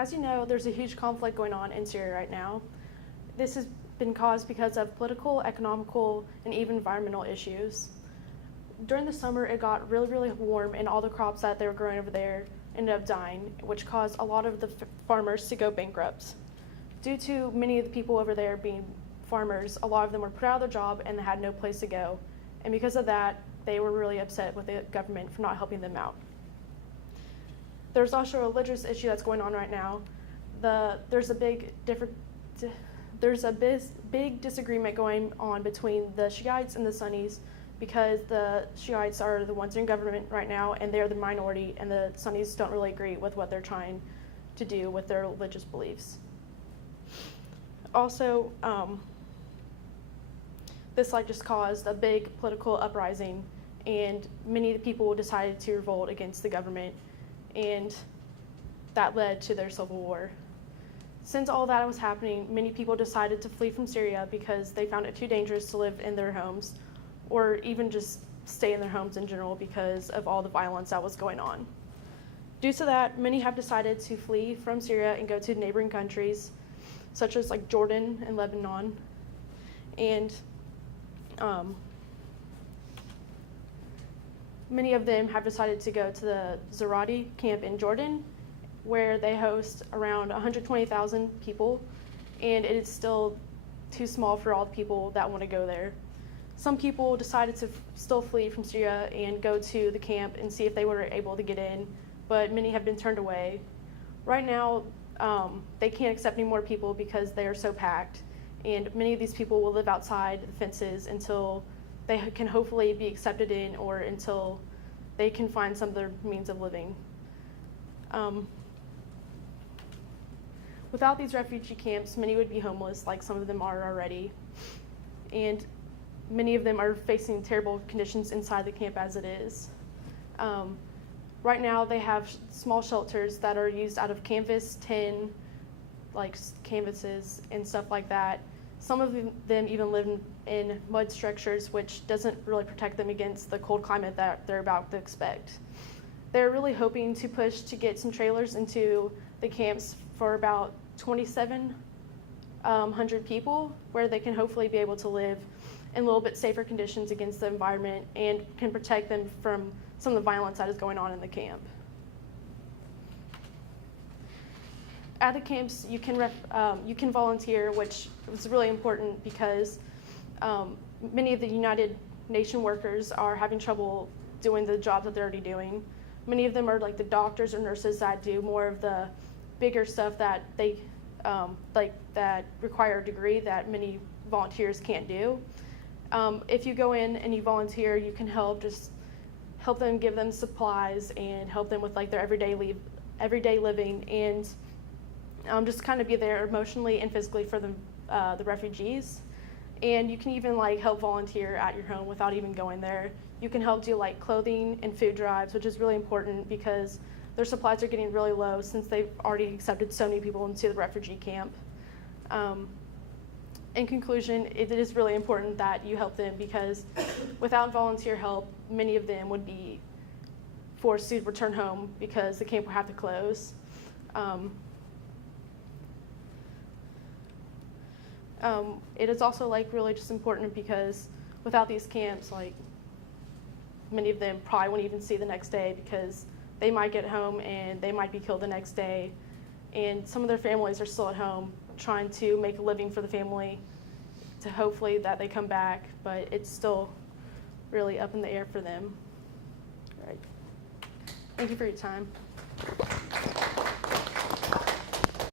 As you know, there's a huge conflict going on in Syria right now. This has been caused because of political, economical, and even environmental issues. During the summer, it got really, really warm, and all the crops that they were growing over there ended up dying, which caused a lot of the farmers to go bankrupt. Due to many of the people over there being farmers, a lot of them were put out of their job and they had no place to go. And because of that, they were really upset with the government for not helping them out. There's also a religious issue that's going on right now. There's a big disagreement going on between the Shiites and the Sunnis, because the Shiites are the ones in government right now and they're the minority, and the Sunnis don't really agree with what they're trying to do with their religious beliefs. Also, this just caused a big political uprising, and many of the people decided to revolt against the government, and that led to their civil war. Since all that was happening, many people decided to flee from Syria because they found it too dangerous to live in their homes, or even just stay in their homes in general because of all the violence that was going on. Due to that, many have decided to flee from Syria and go to neighboring countries, such as Jordan and Lebanon. And many of them have decided to go to the Zarati camp in Jordan, where they host around 120,000 people, and it is still too small for all the people that want to go there. Some people decided to still flee from Syria and go to the camp and see if they were able to get in, but many have been turned away. Right now, they can't accept any more people because they are so packed, and many of these people will live outside the fences until they can hopefully be accepted in, or until they can find some other means of living. Without these refugee camps, many would be homeless, like some of them are already, and many of them are facing terrible conditions inside the camp as it is. Right now, they have small shelters that are used out of canvas, tin, canvases and stuff like that. Some of them even live in mud structures, which doesn't really protect them against the cold climate that they're about to expect. They're really hoping to push to get some trailers into the camps for about 2,700 people, where they can hopefully be able to live in a little bit safer conditions against the environment and can protect them from some of the violence that is going on in the camp. At the camps, you can volunteer, which is really important because many of the United Nations workers are having trouble doing the jobs that they're already doing. Many of them are the doctors or nurses that do more of the bigger stuff that they that require a degree that many volunteers can't do. If you go in and you volunteer, you can help them, give them supplies, and help them with their everyday living, and just kind of be there emotionally and physically for the refugees. And you can even help volunteer at your home without even going there. You can help do clothing and food drives, which is really important because their supplies are getting really low since they've already accepted so many people into the refugee camp. In conclusion, it is really important that you help them, because without volunteer help, many of them would be forced to return home because the camp would have to close. It is also really just important because without these camps, many of them probably won't even see the next day, because they might get home and they might be killed the next day, and some of their families are still at home trying to make a living for the family to hopefully that they come back, but it's still really up in the air for them. All right. Thank you for your time.